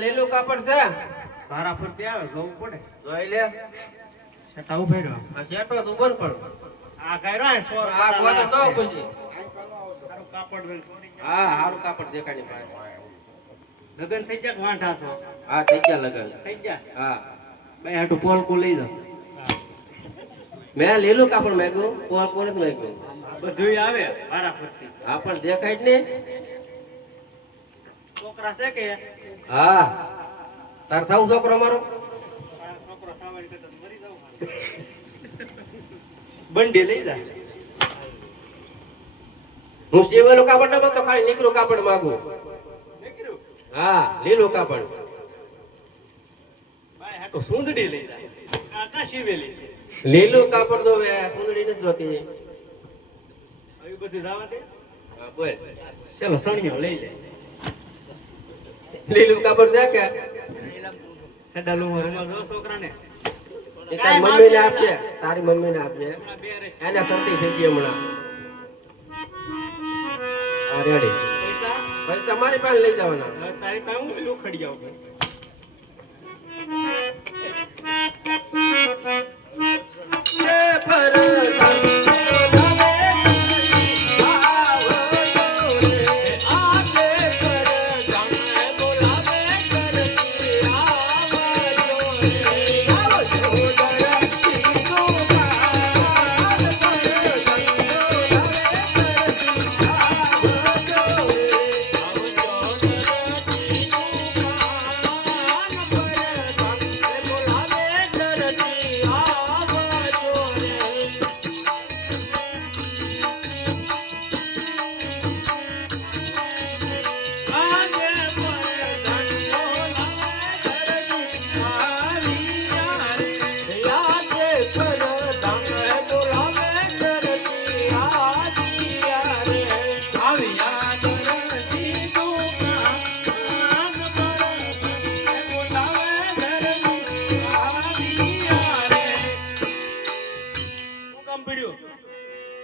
લીલું કાપડ છે તારા પર ત્યાં આવે જોવું પડે જોઈ લે સેટા ઉભેડો આ શેટો તું બંધ પડ આ કર્યો સો આ કોતો તો પછી તારું કાપડ દે છોડી હા હારું કાપડ દેખાડી પાસે લગન થઈ જાય વાંઢાસો હા થઈ ગયા લગન થઈ જાય હા બે હાટુ પોલ કો લઈ જાવ મેં લીલું કાપડ મેગ્યું કોણ કોણ જ મેગ્યું બધુંય આવે તારા પરથી હા પણ દેખાય જ ને છોકરા છે કે હા તાર થાવ છોકરો મારો છોકરો સાવડી કરતા મરી જાવ બંડી લઈ જા હું સીવેલું કાપડ ન તો ખાલી નીકળું કાપડ માંગુ નીકળ્યું હા લીલું કાપડ ભાઈ હાટુ સુંદડી લઈ જા આ કા શીવેલી લીલું કાપડ તો સુંદરી નથી જોતી આવી બધી દાવા દે હા બોલ ચલો સણિયો લઈ લે લીલું કાપડ છે કે સડાલું રૂમાલ જો છોકરાને એ તારી મમ્મીને આપજે તારી મમ્મીને આપજે બે રે એને સૌથી થઈ ગઈ હમણાં હા રેડી પૈસા પૈસા મારી પાસે લઈ જવાના હવે તારી પાસે હું પેલું ખડી આવું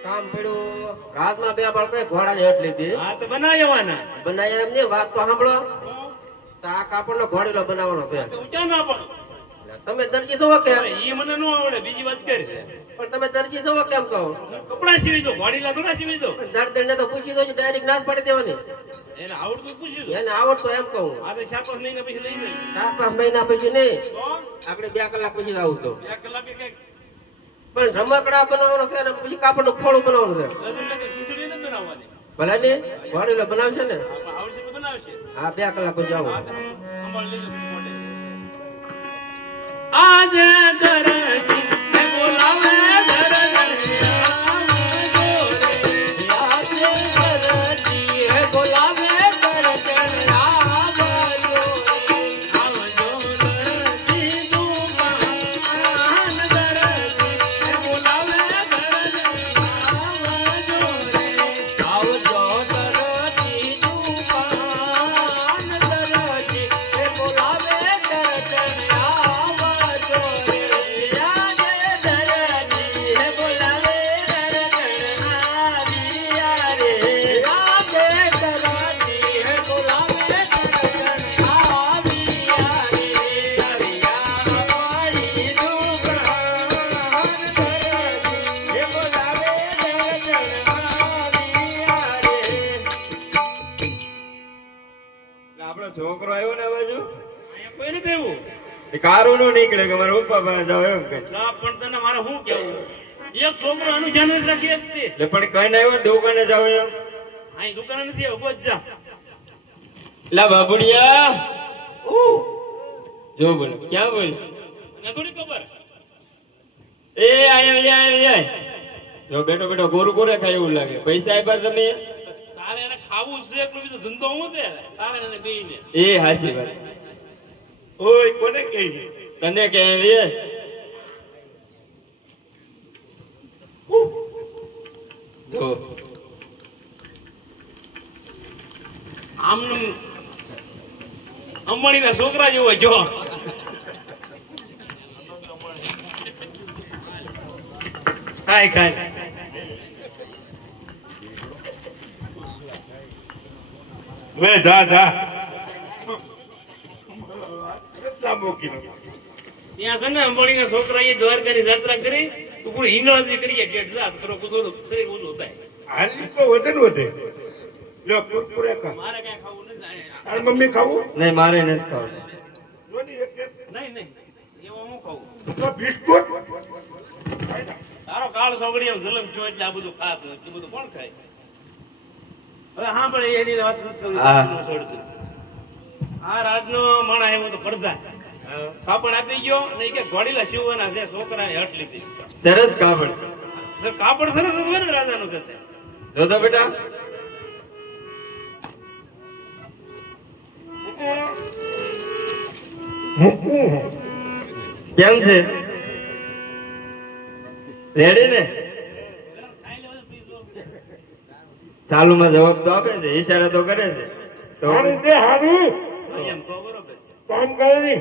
કામ પડ્યું રાતમાં બે બાળકો ઘોડાની હેઠ લીધી હા તો બનાવવાના બનાવ્યા એમ નહીં વાત તો સાંભળો તો આ કાપડનો ઘોડેલો બનાવવાનો છે તો ઊંચા ના પડો તમે દરજી છો કેમ ઈ મને નો આવડે બીજી વાત કરી પણ તમે દરજી છો કેમ કહો કપડા સીવી દો વાડીલા થોડા સીવી દો દર્દ ને તો પૂછી દો ડાયરેક્ટ ના જ પાડી દેવાની એને આવડતું પૂછ્યું એને આવડતો એમ કહું આ તો 4-5 મહિના પછી લઈ લઈ 4-5 મહિના પછી નહીં તો આપણે 2 કલાક પછી આવું તો 1 કલાકે કઈક પણ રમકડા બનાવવાનો છે ને પછી કાપડનું ખોળું બનાવવાનું છે લગન લગન ખીચડી નથી બનાવવાની ભલે ને ઘોડેલો બનાવશે ને આવડશે તો બનાવશે હા 2 કલાક પછી આવું સંભાળ લેજો મોઢે આજે દરજી બોલાવે દરજી બોલાવે છોકરો આવ્યો ને બાજુ કોઈ નથી એવું કારું નો નીકળે કે મારે ઉપા પાસે જાવ એમ કે ના પણ તને મારે શું કેવું એક છોકરો આનું ધ્યાન નથી રાખી શકતી એટલે પણ કઈ ના આવ્યો દુકાને જાવ એમ અહીં દુકાને નથી ઉભો જ જા લા બાબુડિયા જો બોલ ક્યાં બોલ મને થોડી ખબર એ આયા જો બેઠો બેઠો ગોરું ગોરે ખાય એવું લાગે પૈસા આપ્યા તમે તારે એને ખાવું છે એટલું બીજો ધંધો હું છે તારે એને બેઈને એ હાસી વાત ઓય કોને કહી તને કે રે તો આમનું અંબાણીના છોકરા જેવો જો ખાય ખાય વે જા જા સામોકી ત્યાં છે ને અંબાણીના છોકરા એ દ્વારકાની યાત્રા કરી તો કોઈ હિંગળાજી કરીએ ગેટ જા થોડો કુછો શરીર ઊંચું થાય હાલી તો વજન વધે લ્યો કુરકુરે ખા મારે કઈ ખાવું નથી તાર મમ્મી ખાવું નહીં મારે નથી ખાવું જોની એક નહીં નહીં એવો હું ખાવું તો બિસ્કુટ તારો કાળ સોગડી એમ જલમ જો એટલે આ બધું ખાત એટલું બધું કોણ ખાય હવે હા પણ એની વાત નથી કરવી, હા. છોડતું. આ રાજનો માણા આવ્યો તો પડદા કાપડ આપી ગયો અને ઈ કે ઘોડીલા શિવવાના છે છોકરાને હટ લીધી સરસ કાપડ છે. તો કાપડ સરસ જ હોય ને રાજાનું છે તે. જો તો બેટા કેમ છે રેડી ને ચાલુમાં જવાબ તો આપે છે ઈશારા તો કરે છે તો હારું દે હારું એમ કહો બરોબર કામ કરે ની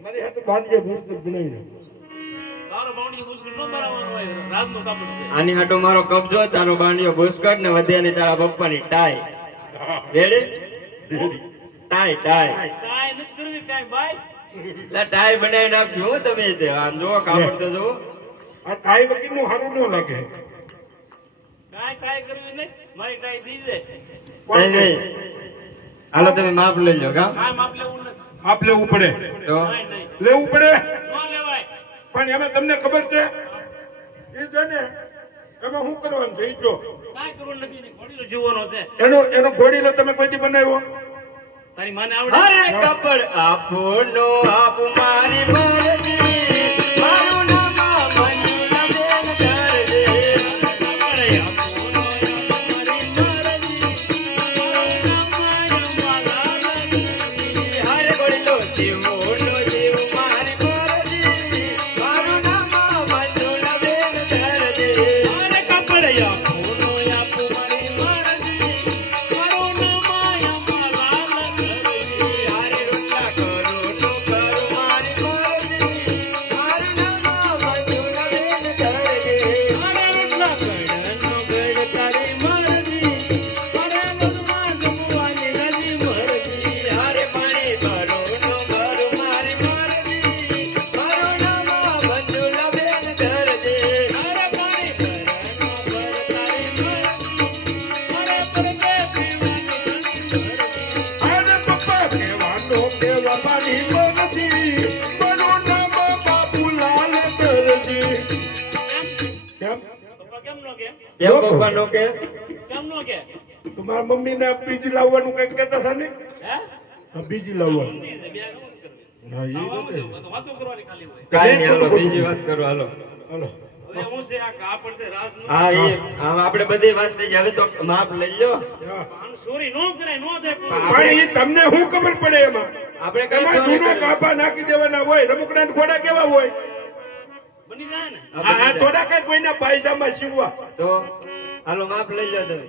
મારી હાથે બાંધજે બિસ્કુટ બનાવી દે તારો બાવણી મુશ્કેલ ન બરાબર હોય રાજનું કાપડ છે આની હાટો મારો કબજો તારો બાંડિયો બુસ્કટ ને વધ્યાની તારા પપ્પાની ટાઈ રેડી ટાઈ ટાઈ કાંઈ નથી કરવી કાંઈ બાય લા ટાઈ બનાવી નાખશું હો તમે તે આમ જો કાપડ તો જો આ કાઈ વગર નું હારું ન લાગે કાંઈ કાંઈ કરવી નહીં મારી ટાઈ થઈ જાય નહીં નહીં હાલો તમે માપ લઈ લો કા કાંઈ માપ લેવું નથી આપ લેવું પડે તો કાંઈ નહીં લેવું પડે ન લેવાય પણ એમાં તમને ખબર છે એ છે ને એમાં શું કરવાનું છે ઈ જો કાંઈ કરવું નથી ને ઘોડીલો જીવવાનો છે એનો ઘોડીલો તમે કોઈ દી બનાવ્યો તારી માને આવડે અરે કપડ આપો નો આપ મારી મરજી મારું નામ મંજુલા બેન કરજે કપડે આપો નો મારી મરજી હરે બોલો જીવો નો જીવ મારી મરજી મારું નામ મંજુલા બેન કરજે અરે કપડે આપો નો આપો મારી મરજી મારું નામ માલા કરવી હરે રોટલા કરું નો કરું મારી મરજી મારું નામ મંજુલા બેન કરજે અરે રત્ના કડનો ગડ તારી મરજી અરે મનમાં જમવાની નદી મરજી હરે પાણી ભરો નો ભરો મારી મરજી મારું નામ મંજુલા બેન કરજે અરે પાણી ભરનો ભર તારી મરજી અરે પરદે પીવાની નદી મરજી અરે પપ્પા કહેવાનો કેવા મારી મરજી મારું નામ બાપુલાલ દરજી કેમ પપ્પા કેમ નો કે કેમ પપ્પા નો કે કેમ નો કે તમારા મમ્મીને બીજી લાવવાનું કઈક કહેતા હતા ને હે હા, બીજી લાવવાનું હિન્દી છે બે આવું જ કરવી હા એ આવું તો બધું વાતો કરવાની ખાલી હોય કાઈ નહીં હાલો બીજી વાત કરો હાલો હાલો હવે હું છે આ કાપડ છે રાજનું હા એ આમ આપણે બધી વાત થઈ ગઈ હવે તો માપ લઈ લો હા. આમ ચોરી નો કરાય નો થાય કોઈ. પણ ઈ તમને શું ખબર પડે એમાં આપણે કઈ એમાં ચોરી જૂના કરી? કાપા નાખી દેવાના હોય રમકડા ઘોડા કેવા હોય બની જાય ને આ આ બધી થોડા કઈ કોઈના પાયજામાં સીવવા તો હાલો માપ લઈ લો તમે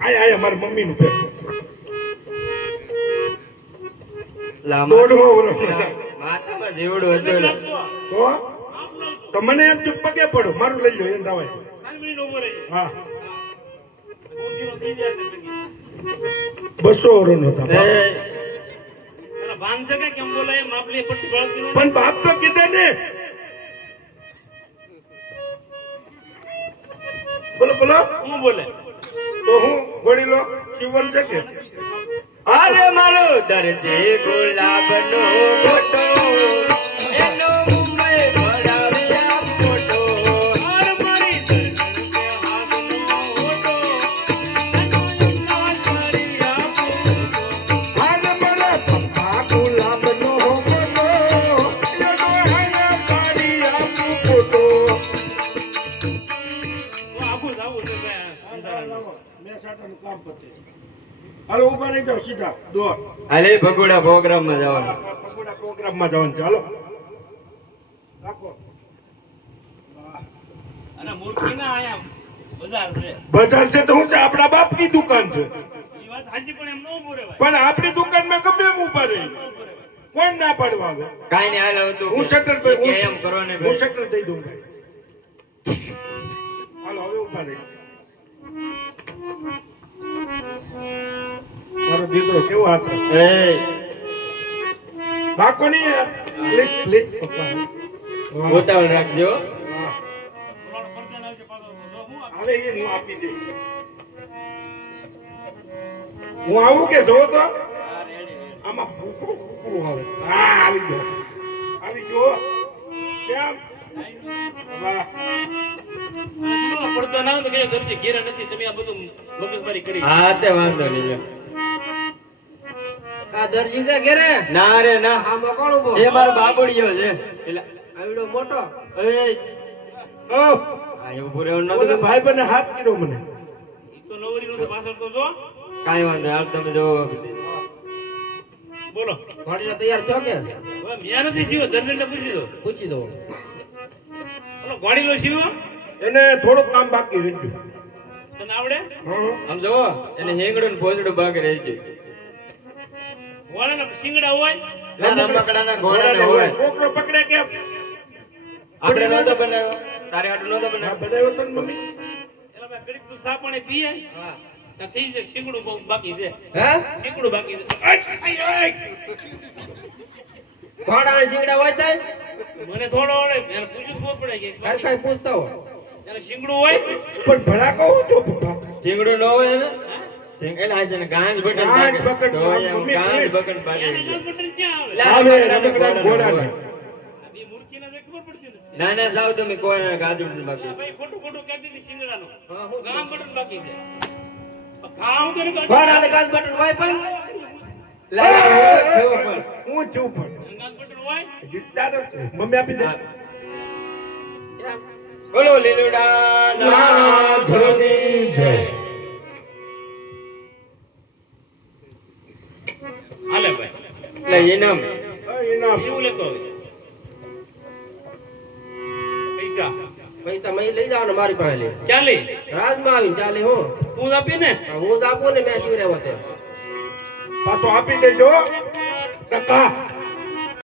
આય મારી મમ્મી નું પેટ લા દોઢો વર્ષ માથામાં જીવડું હતું એટલે. લાગતો. તો આપનો તો મને એમ ચૂપ પગે પડો મારું લઈ લો એમ રાવાય ખાલી મિનિટ ઉભો રહી હા ઊંધીનો થઈ જાય છે ભેગી. 200 વર્ષ નો હતા એ એના ભાન છે કે કેમ બોલાય એમ આપલી પટ્ટી બળતી નો પણ બાપ તો કીધે ને બોલો બોલો હું બોલે તો હું ઘોડી લો જીવન છે કે અરે મારો દરજી ગુલાબનો ફોટો એનો મુંબઈ ભરાવ્યા ફોટો આર મારી દર્શન કે હાથનો ઓટો એનો ઉલ્લાસ કરી આપો હાલ મારા પપ્પા ગુલાબનો ફોટો એનો હૈયા પાડી આપું ફોટો આખું જાવું છે ભાઈ હાલો ઉભા રહી જાઓ સીધા દોર હાલે ભગોડા પ્રોગ્રામમાં જવાનું પ્રોગ્રામમાં જવાનું છે હાલો રાખો ના મૂર્ખી ના આયા બજાર છે બજાર છે તો હું છે આપણા બાપની દુકાન છે એ વાત સાચી પણ એમ ન ઉભો રહેવાય પણ આપણી દુકાનમાં ગમે એમ ઉભા રહી કોણ ના પાડવા આવે કાઈ નહીં હાલ હતું હું શટર ભાઈ કે એમ કરો ને હું શટર દઈ દઉં ભાઈ હાલો હવે ઉભા રહી મારો દીકરો કેવો હાથ એ બાકો નહીં યાર પ્લીઝ પ્લીઝ પપ્પા ઉતાવળ રાખજો હા થોડો પરદેન આવશે પાછો જો હું હાલે એ હું આપી દઈ હું આવું કે જો તો આમાં ભૂખું ભૂખું આવે હા આવી ગયો કેમ વાહ પડદા ના તો કે દરજી ઘેરા નથી તમે આ બધું મગજમારી કરી હા તે વાંધો નહીં લ્યો. આ દરજી છે ઘેરે ના રે ના આમાં કોણ ઉભો એ મારો બાબુડિયો છે એટલે આવડો મોટો એ ઓ આ એવું પૂરે નતું ઓલા ભાઈ બને હાથ કર્યો મને ઈ તો નવરી નું પાછળ તો જો કાઈ વાંધો નહીં. હાલ તમે જો બોલો ઘોડીઓ તૈયાર છો કે હવે મિયા નથી જીવો દરજી ને પૂછી દો પૂછી દો ઓલો ઘોડીલો જીવો એને થોડુંક કામ બાકી રહી ગયું તને આવડે હા આમ જો એને હેંગડું ને ભોજડું બાકી રહી ગયું ઘોડાના શિંગડા હોય નાના મકડાના ઘોડાના હોય છોકરો પકડે કેમ આપણે નહોતો બનાવ્યો તારે હાટું નહોતો આ બનાવ્યો બનાવ્યો તો ને મમ્મી એલા મેં ઘડીક તું સાપણે પીએ હા ત્યાં થઈ જાય શિંગડું બહુ બાકી છે હે શિંગડું બાકી છે ઘોડાના શિંગડા હોય તઈ મને થોડો આવડે એને પૂછ્યું ખબર પડે કે હર કાઈ પૂછતા હો એને શિંગડું હોય પણ ભલા કહું છો પપ્પા ચીંગડું ન હોય ને એટલે આ છે ને ગાંજ બટન ગાંજ બાકી. બટન, તો એમ મમ્મી ગાંજ please. બટન બાકી એને રહી ગયું. બટન ક્યાં આવે લા, આવે મકડાના રમકડા ઘોડાના ઘોડાના. હોય. આ બે મૂર્ખીને તો ખબર પડતી નથી ના ના જાઓ તમે કોઈ ગાંજ બટન બાકી આ ભાઈ ખોટું ખોટું કહેતી હતી શિંગડાનું હા હું ગામ બટન બાકી છે ઘા હું કરે ઘોડાને કાચ બટન હોય પણ લા, લા, હું છું પણ. હું છું પણ ગામ બટન હોય જીતતા નથી મમ્મી આપી દે હા. બોલો લીલુડા નાથની જય હાલે ભાઈ એટલે ઇનામ ઇનામ એવું લેતો હવે પૈસા પૈસા મેં લઈ જાવ ને મારી પાસે લે ચાલે રાજમાં આવીને ચાલે હું તું આપી ને હું જ આપું ને મેં શિવરે વતે પાછો આપી દેજો ટકા